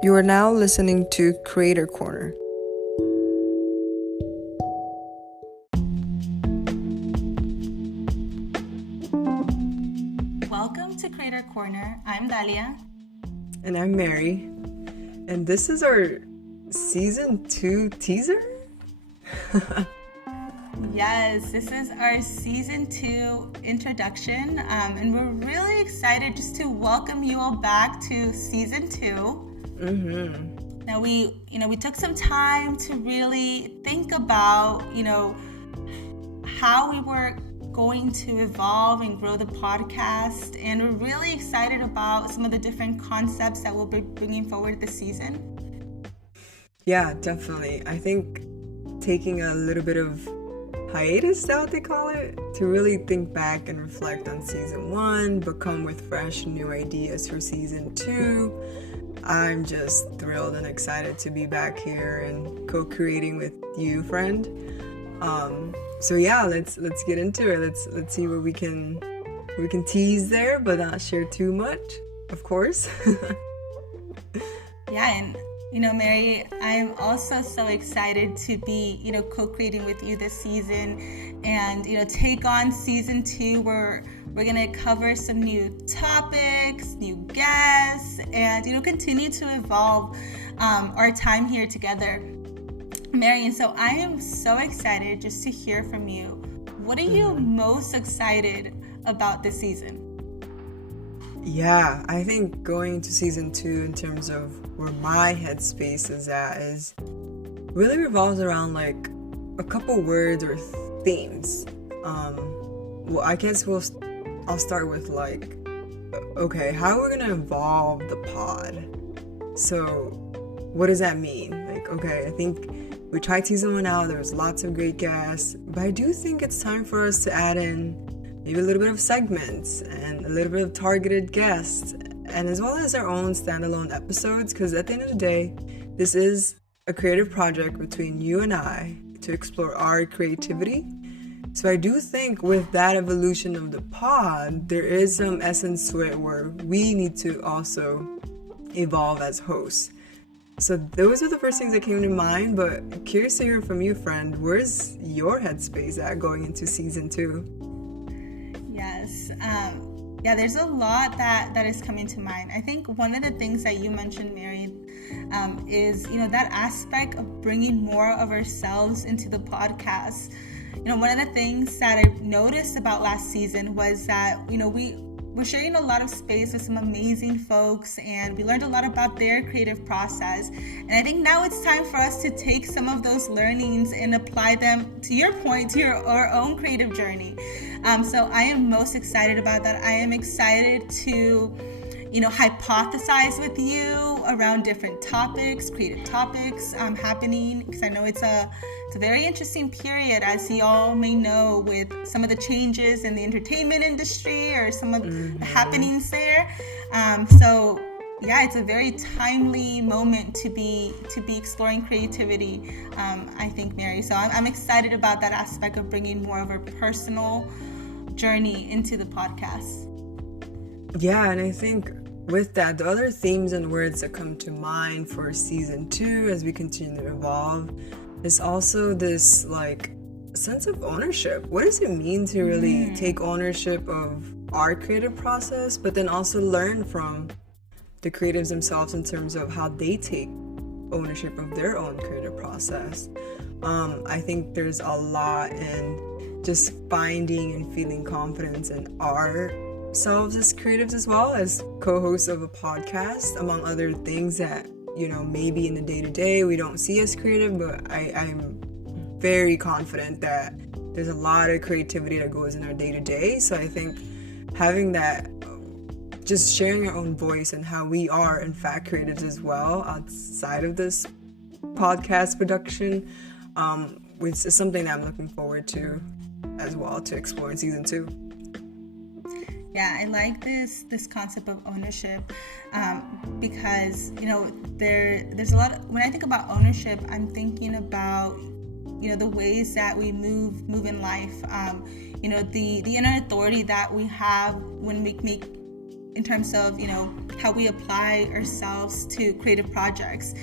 You are now listening to Creator Corner. Welcome to Creator Corner. I'm Dalia. And I'm Mary. And this is our Season 2 teaser? Yes, this is our Season 2 introduction. And we're really excited just to welcome you all back to Season 2. Now we took some time to really think about, how we were going to evolve and grow the podcast, and we're really excited about some of the different concepts that we'll be bringing forward this season. Yeah, definitely. I think taking a little bit of hiatus, is that what they call it? To really think back and reflect on Season 1, but come with fresh new ideas for Season 2. I'm just thrilled and excited to be back here and co-creating with you, friend. So yeah, let's get into it. Let's see what we can tease there, but not share too much, of course. Yeah, and Mary, I'm also so excited to be co-creating with you this season, and take on Season 2 where we're gonna cover some new topics, new guests, and continue to evolve our time here together. Mary, and so I am so excited just to hear from you. What are you most excited about this season? Yeah, I think going into Season 2 in terms of where my headspace is at is really revolves around like a couple words or themes. Well, I guess I'll start with like, okay, how are we gonna evolve the pod? So what does that mean? Like, okay, I think we tried Season 1 out, there was lots of great guests, but I do think it's time for us to add in maybe a little bit of segments and a little bit of targeted guests, and as well as our own standalone episodes, because at the end of the day, this is a creative project between you and I to explore our creativity. So I do think with that evolution of the pod, there is some essence to it where we need to also evolve as hosts. So those are the first things that came to mind, but curious to hear from you, friend. Where's your headspace at going into Season 2? Yes. There's a lot that is coming to mind. I think one of the things that you mentioned, Mary, is, that aspect of bringing more of ourselves into the podcast. One of the things that I noticed about last season was that, we're sharing a lot of space with some amazing folks, and we learned a lot about their creative process. And I think now it's time for us to take some of those learnings and apply them, to your point, to our own creative journey. So I am most excited about that. I am excited to, hypothesize with you around different topics, creative topics happening, because I know it's a very interesting period, as you all may know, with some of the changes in the entertainment industry or some of the happenings there. So yeah, it's a very timely moment to be exploring creativity, I think, Mary. So I'm excited about that aspect of bringing more of our personal journey into the podcast. Yeah, and I think with that, the other themes and words that come to mind for Season 2 as we continue to evolve is also this like sense of ownership. What does it mean to really take ownership of our creative process, but then also learn from the creatives themselves in terms of how they take ownership of their own creative process? I think there's a lot in just finding and feeling confidence in ourselves as creatives, as well as co-hosts of a podcast, among other things that maybe in the day-to-day we don't see as creative, but I'm very confident that there's a lot of creativity that goes in our day-to-day. So I think having that, just sharing our own voice and how we are in fact creatives as well outside of this podcast production, which is something that I'm looking forward to as well to explore in Season 2. Yeah, I like this concept of ownership because there's a lot when I think about ownership, I'm thinking about the ways that we move in life, the inner authority that we have when we make in terms of, how we apply ourselves to creative projects.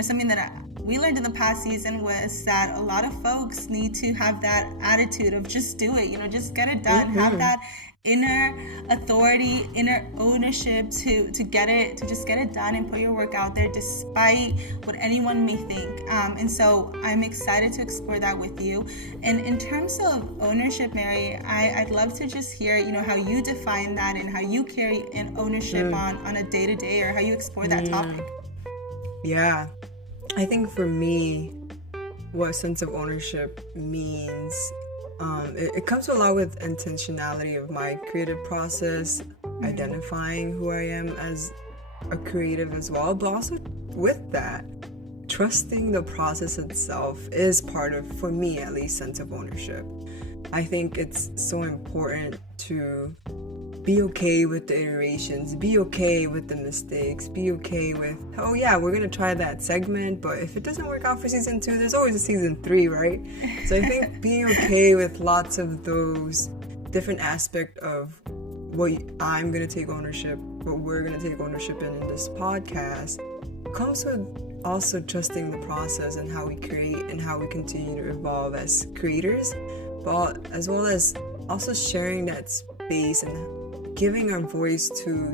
Something that we learned in the past season was that a lot of folks need to have that attitude of just do it, just get it done, have that inner authority, inner ownership to just get it done and put your work out there despite what anyone may think. And so I'm excited to explore that with you. And in terms of ownership, Mary, I'd love to just hear, how you define that and how you carry an ownership on a day-to-day, or how you explore that topic. Yeah. I think for me, what a sense of ownership means, it comes a lot with intentionality of my creative process, identifying who I am as a creative as well, but also with that, trusting the process itself is part of, for me at least, sense of ownership. I think it's so important to be okay with the iterations, be okay with the mistakes, be okay with, oh yeah, we're gonna try that segment, but if it doesn't work out for season 2, there's always a season 3, right? So I think being okay with lots of those different aspects of what I'm gonna take ownership, what we're gonna take ownership in this podcast, comes with also trusting the process and how we create and how we continue to evolve as creators, but as well as also sharing that space and giving our voice to,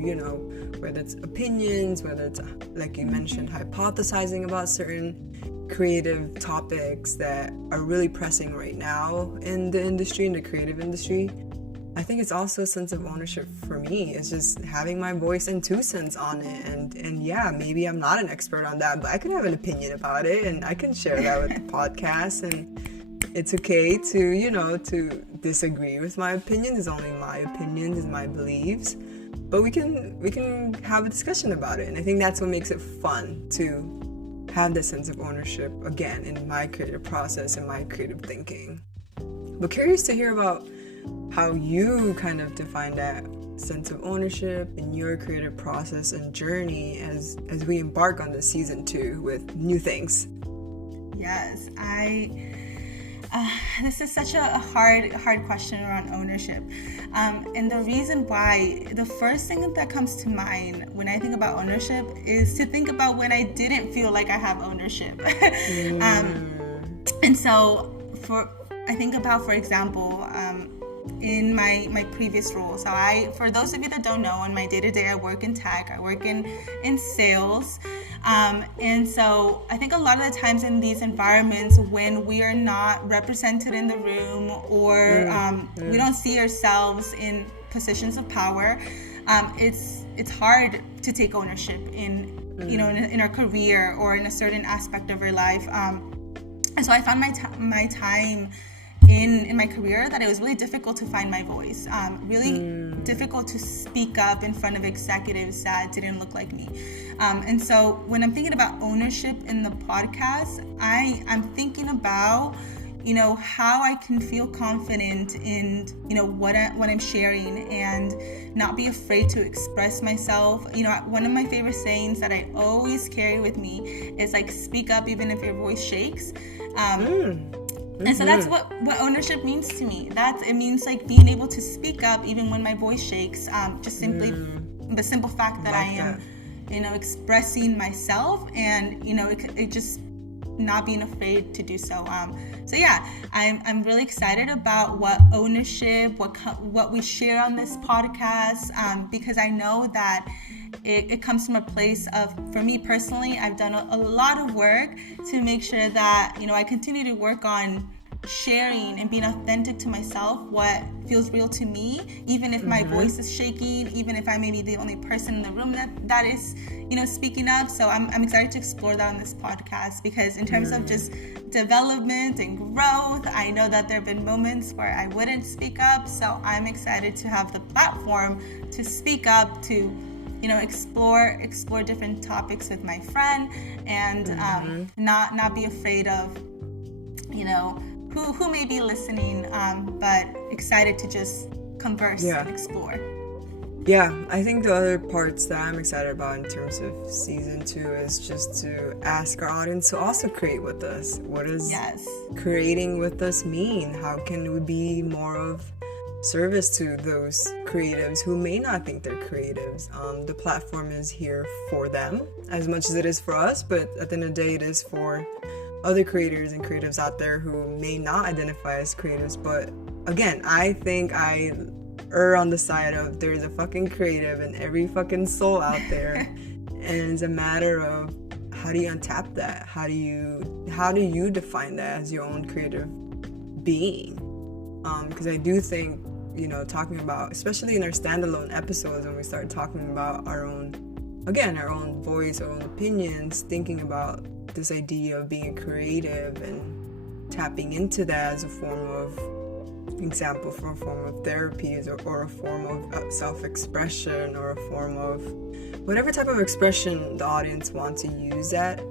whether it's opinions, whether it's, like you mentioned, hypothesizing about certain creative topics that are really pressing right now in the industry, in the creative industry. I think it's also a sense of ownership for me. It's just having my voice and 2 cents on it. And yeah, maybe I'm not an expert on that, but I could have an opinion about it, and I can share that with the podcast. And it's okay to, to disagree with my opinion. It's only my opinion, it's my beliefs. But we can have a discussion about it. And I think that's what makes it fun to have this sense of ownership, again, in my creative process and my creative thinking. But curious to hear about how you kind of define that sense of ownership in your creative process and journey as we embark on this season 2 with new things. Yes, this is such a hard question around ownership. And the reason why, the first thing that comes to mind when I think about ownership is to think about when I didn't feel like I have ownership. And so I think about, for example, in my previous role. So for those of you that don't know, in my day-to-day, I work in tech, I work in sales. And so I think a lot of the times in these environments, when we are not represented in the room, or we don't see ourselves in positions of power, it's hard to take ownership in our career or in a certain aspect of our life. And so I found my time in my career that it was really difficult to find my voice, really difficult to speak up in front of executives that didn't look like me. And so when I'm thinking about ownership in the podcast, I'm thinking about, how I can feel confident in, what I'm sharing and not be afraid to express myself. One of my favorite sayings that I always carry with me is like, speak up even if your voice shakes. And so that's what ownership means to me. It means like being able to speak up even when my voice shakes. Just simply the simple fact that I am, expressing myself, and it just not being afraid to do so. So yeah, I'm really excited about what ownership, what we share on this podcast, because I know that it comes from a place of, for me personally, I've done a lot of work to make sure that, I continue to work on sharing and being authentic to myself, what feels real to me, even if my voice is shaking, even if I may be the only person in the room that is, speaking up. So I'm excited to explore that on this podcast, because in terms of just development and growth, I know that there have been moments where I wouldn't speak up. So I'm excited to have the platform to speak up, to explore different topics with my friend, and not be afraid of, who may be listening, but excited to just converse and explore. Yeah, I think the other parts that I'm excited about in terms of season 2 is just to ask our audience to also create with us. What does creating with us mean? How can we be more of service to those creatives who may not think they're creatives. The platform is here for them as much as it is for us, but at the end of the day, it is for other creators and creatives out there who may not identify as creatives. But again, I think I err on the side of there's a fucking creative in every fucking soul out there, and it's a matter of how do you untap that? How do you define that as your own creative being? Because I do think, talking about, especially in our standalone episodes, when we start talking about our own voice, our own opinions, thinking about this idea of being a creative and tapping into that as a form of therapy, or a form of self-expression, or a form of whatever type of expression the audience wants to use that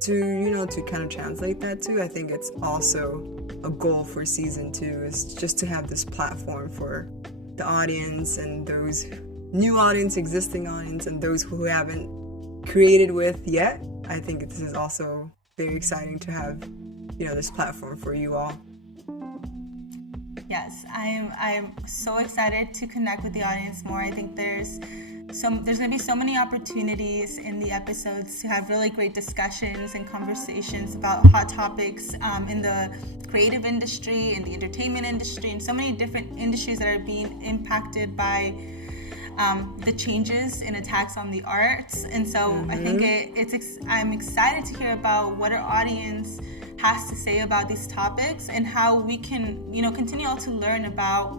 to kind of translate that to. I think it's also a goal for season 2 is just to have this platform for the audience and those new audience, existing audience, and those who haven't created with yet. I think this is also very exciting to have, this platform for you all. Yes, I'm so excited to connect with the audience more. I think there's going to be so many opportunities in the episodes to have really great discussions and conversations about hot topics in the creative industry, in the entertainment industry, and so many different industries that are being impacted by the changes in attacks on the arts. And so I think I'm excited to hear about what our audience has to say about these topics, and how we can, continue to learn about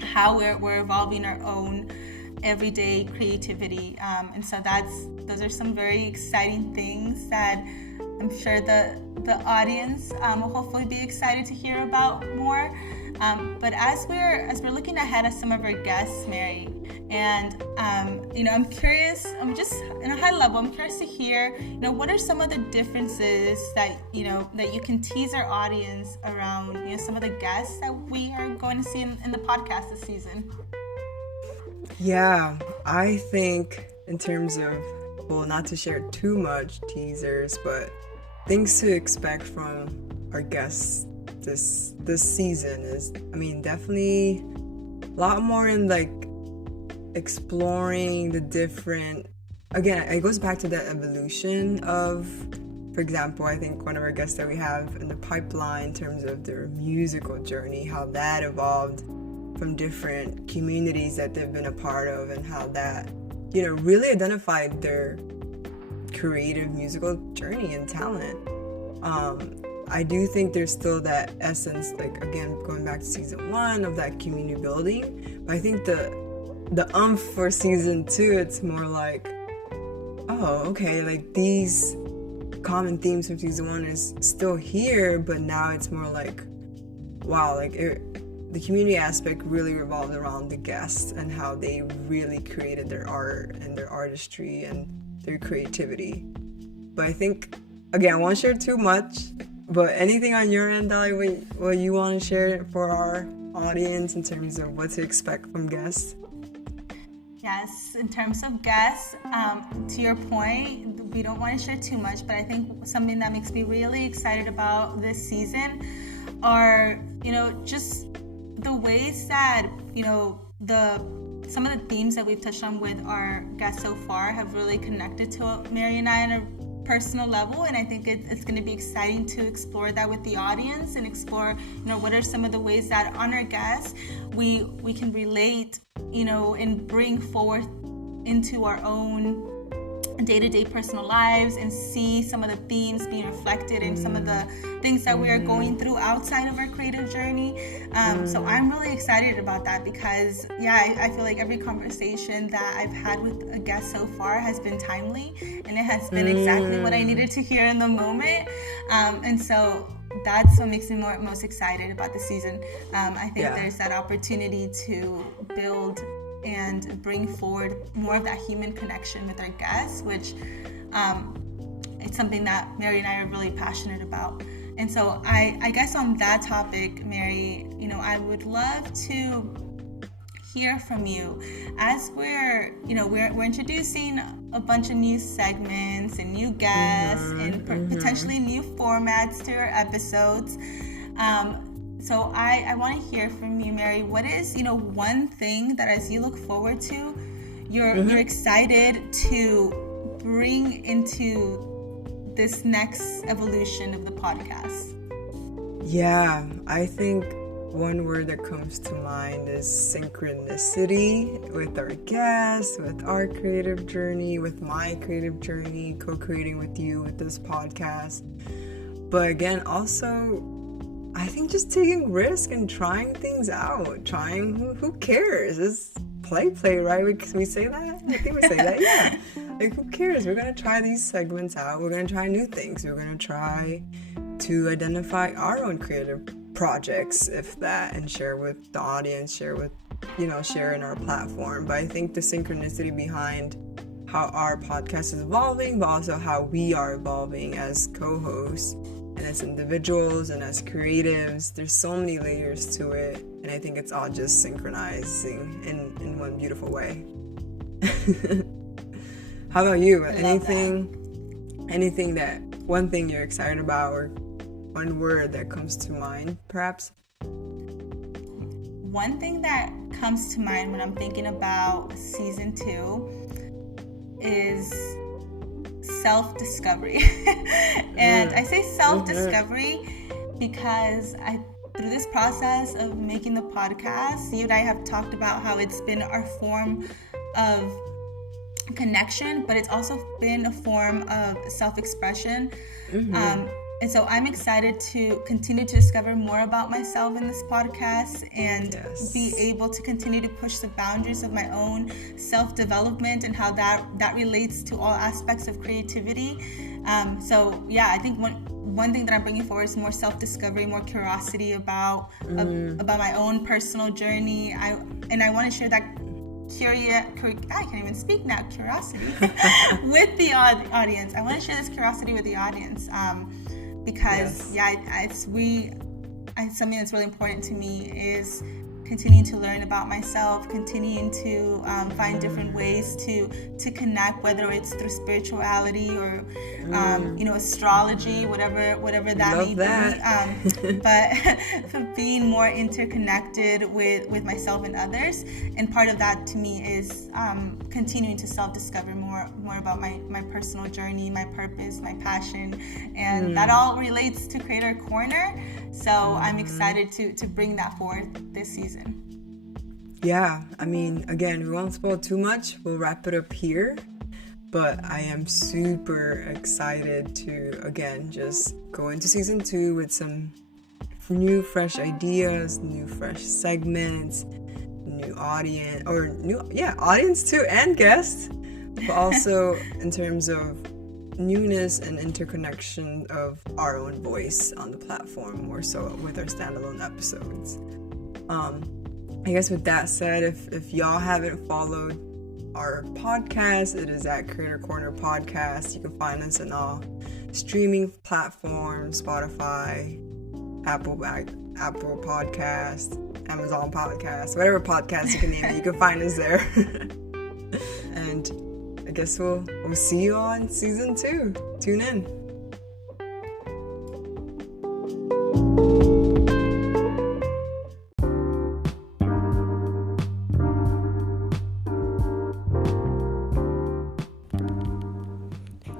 how we're evolving our own everyday creativity. And so those are some very exciting things that I'm sure the audience will hopefully be excited to hear about more. But as we're looking ahead at some of our guests, Mary, and I'm curious, I'm just in a high level, I'm curious to hear, what are some of the differences that you can tease our audience around, some of the guests that we are going to see in the podcast this season? Yeah, I think in terms of, not to share too much teasers, but things to expect from our guests this season is, definitely a lot more in exploring the different, again, it goes back to the evolution of, for example, I think one of our guests that we have in the pipeline in terms of their musical journey, how that evolved from different communities that they've been a part of, and how that, really identified their creative musical journey and talent. I do think there's still that essence, again, going back to season 1 of that community building, but I think the for season 2, it's more like, oh, okay, these common themes from season 1 is still here, but now it's more like, wow, the community aspect really revolved around the guests and how they really created their art and their artistry and their creativity. But I think, again, I won't share too much, but anything on your end, Dalia, what you want to share for our audience in terms of what to expect from guests? Yes, in terms of guests, to your point, we don't want to share too much, but I think something that makes me really excited about this season are, just the ways that, some of the themes that we've touched on with our guests so far have really connected to Mary and I on a personal level, and I think it's going to be exciting to explore that with the audience and explore, what are some of the ways that on our guests we can relate, and bring forth into our own day-to-day personal lives, and see some of the themes being reflected in some of the things that we are going through outside of our creative journey. So I'm really excited about that because, I feel like every conversation that I've had with a guest so far has been timely, and it has been exactly what I needed to hear in the moment. And so that's what makes me most excited about the season. I think there's that opportunity to build and bring forward more of that human connection with our guests, which it's something that Mary and I are really passionate about. And so I guess on that topic, Mary, I would love to hear from you as we're introducing a bunch of new segments and new guests and potentially new formats to our episodes. So I want to hear from you, Mary. What is, one thing that as you look forward to, you're excited to bring into this next evolution of the podcast? Yeah, I think one word that comes to mind is synchronicity with our guests, with our creative journey, with my creative journey, co-creating with you with this podcast. But again, also, I think just taking risk and trying things out. Who cares? It's play, right? We say that? I think we say that, yeah. Like, who cares? We're going to try these segments out. We're going to try new things. We're going to try to identify our own creative projects, if that, and share with the audience, share in our platform. But I think the synchronicity behind how our podcast is evolving, but also how we are evolving as co-hosts and as individuals and as creatives, there's so many layers to it, and I think it's all just synchronizing in one beautiful way. How about you? Anything that one thing you're excited about, or one word that comes to mind, perhaps? One thing that comes to mind when I'm thinking about season 2 is self-discovery. And I say self-discovery because through this process of making the podcast, you and I have talked about how it's been our form of connection, but it's also been a form of self-expression. And so I'm excited to continue to discover more about myself in this podcast and be able to continue to push the boundaries of my own self-development and how that relates to all aspects of creativity. I think one thing that I'm bringing forward is more self-discovery, more curiosity about my own personal journey. I want to share that I can't even speak now, curiosity with the audience. I want to share this curiosity with the audience. Because something that's really important to me is continuing to learn about myself, continuing to find different ways to connect, whether it's through spirituality or astrology, whatever that may be. But being more interconnected with myself and others, and part of that to me is continuing to self-discover more about my personal journey, my purpose, my passion, and that all relates to Creator Corner. So I'm excited to bring that forth this season. Yeah, I mean, again, we won't spoil too much. We'll wrap it up here. But I am super excited to, again, just go into season 2 with some new, fresh ideas, new, fresh segments, new audience, audience too, and guests. But also in terms of newness and interconnection of our own voice on the platform, more so with our standalone episodes. I guess with that said, if y'all haven't followed our podcast, it is at Creator Corner Podcast. You can find us in all streaming platforms, Spotify, Apple Podcast, Amazon Podcast, whatever podcast you can name it, you can find us there. And I guess we'll see you on season 2. Tune in.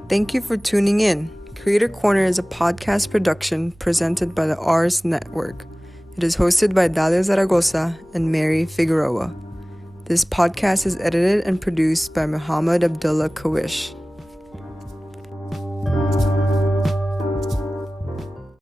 Thank you for tuning in. Creator Corner is a podcast production presented by the Ars Network. It is hosted by Dalia Zaragoza and Mary Figueroa. This podcast is edited and produced by Muhammad Abdullah Kawish.